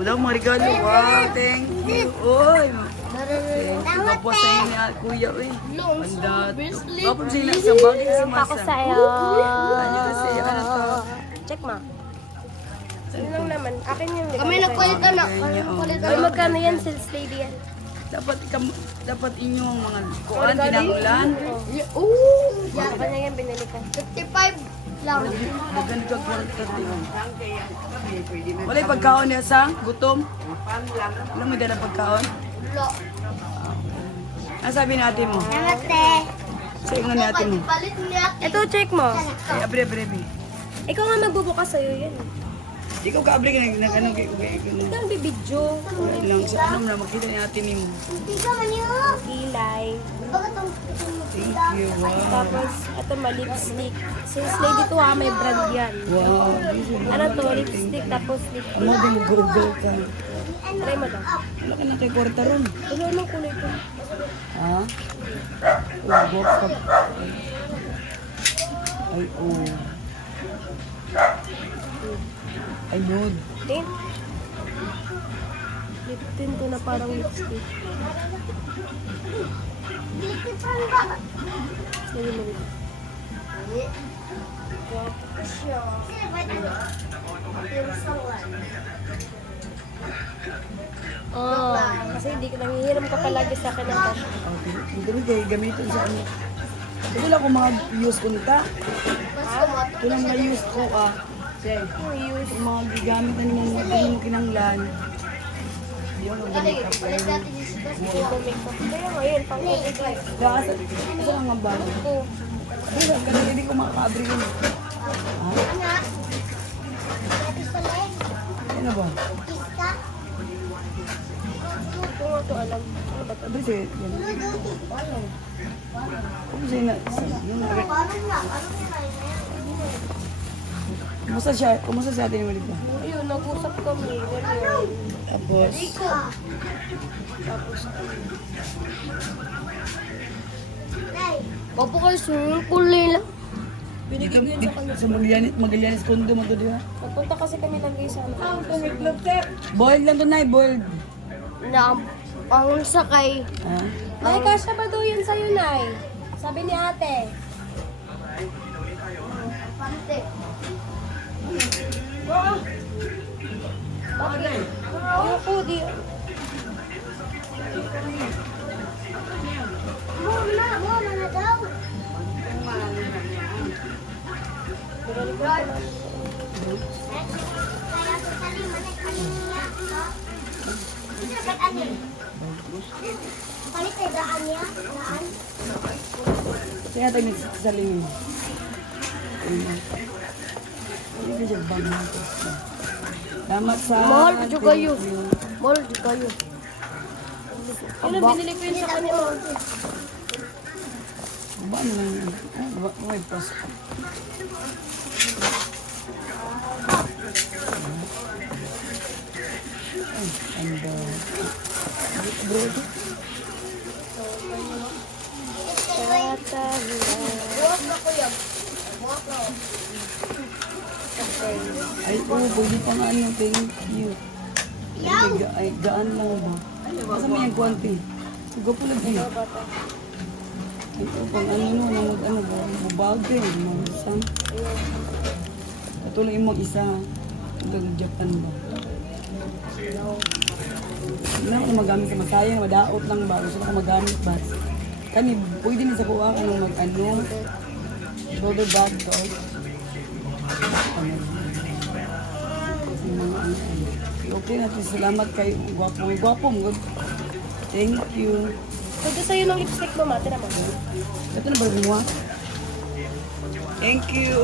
Wala mga regalo. Wow, thank you. Oy. Thank you po sa inyo ni Kuya. Uy. Mandat. Kapag sila sa bagay si Ako Masa. sa'yo. Ano kasi, ano to? Check mo. Sino lang naman? Akin yung Kami nagpalit anak. Ganyan, oh. Ay, magkano yan? Sales lady yan. Dapat inyo ang mga kuan, kinangulan. Sa kanya yan, binili ko. 55 lang. Maganda ka kwarta. Wala yung pagkaon niya sa gutom. Wala mo dala pagkaon. Lo. Ano sabi natin mo? Namaste. Sa inyo natin mo. Palit niya. Ito, check mo. Ay, abre. Ikaw nga magbubukas sa'yo yan. Ikaw ka-abre ka nag-ano kay Ito ang bibidyo. lang sa ano na makita natin yung Hindi ka man yun. Kilay. Bakit ang thank you. Wow. Tapos, ito lipstick. Sales lady to ha, may brand yan. Wow. Ano to, lipstick tapos lip Ano din Google ka. Try mo daw. Wala ka na kay kwarta ron. Ano anong kulay to? Ha? Box ka. Ay, oh. Ay, nude. Tint. Lip tint to na parang lipstick. Sige mo dito. Oh, kasi hindi ka nangihiram ka palagi sa akin ng cash. Okay. Hindi kami kayo gamitin sa ano. Ito lang kung mga use ko nita. Ito lang mga use ko Say, yung mga gigamit na mga kinanglan. Yun, ang gamit ka pa yun. Kaya ngayon, pang everyday. Asa lang ang bago. Ito. Kasi hindi ko makakaabri yun. Ha? Anak. Ano ba? Iska. Ito nga to alam. Ano ba to? Abri siya. Yan. Abri siya na. Yun. Paano na? Ano na? Kumusta siya atin yung dito? Ayun, nag-usap kami. Ganyan. Tapos, Opo kayo swimming pool nila. dito, sa Magallanes Condo mo to, di ba? Nagpunta kasi kami ng isa. Boiled lang to, Nay. Boiled. Na ang sakay. Ha? Nay, kasya ba daw yan sa'yo, Nay? Sabi ni ate. Pante. Bakit? Ayoko, di. Muna na daw. Kaya sa salim, manik kanina. Ba't ani? Palit ay daan niya? Daan? Kaya tayo nagsasalingin. Hindi ka dyan bang natin. Salamat sa... Mahal pa dyan kayo. thank you. Mahal di kayo. Yun ang binili ko yun sa kanya. Ba ano lang yan? Wait, pas. Ay, bro. Buwak na kuya. Buwak na. Ay, pwede pa nga ano, thank you. Ay, gaan lang ba? Basta may yung kuwanti. Sigo po lang yun. Ito, pang ano no, ano ba? Bubagay, isang. Patuloy mo isa. Ito, Japan ba? Hindi na ako magamit sa masaya, madaot lang ba? Gusto ko magamit ba? Kani, pwede na sa kuha ka nung mag-ano. Shoulder bag to. Okay natin, salamat kay gwapong. Thank you. Pwede sa'yo ng lipstick mo, mate naman. Ito na ba mo? Thank you.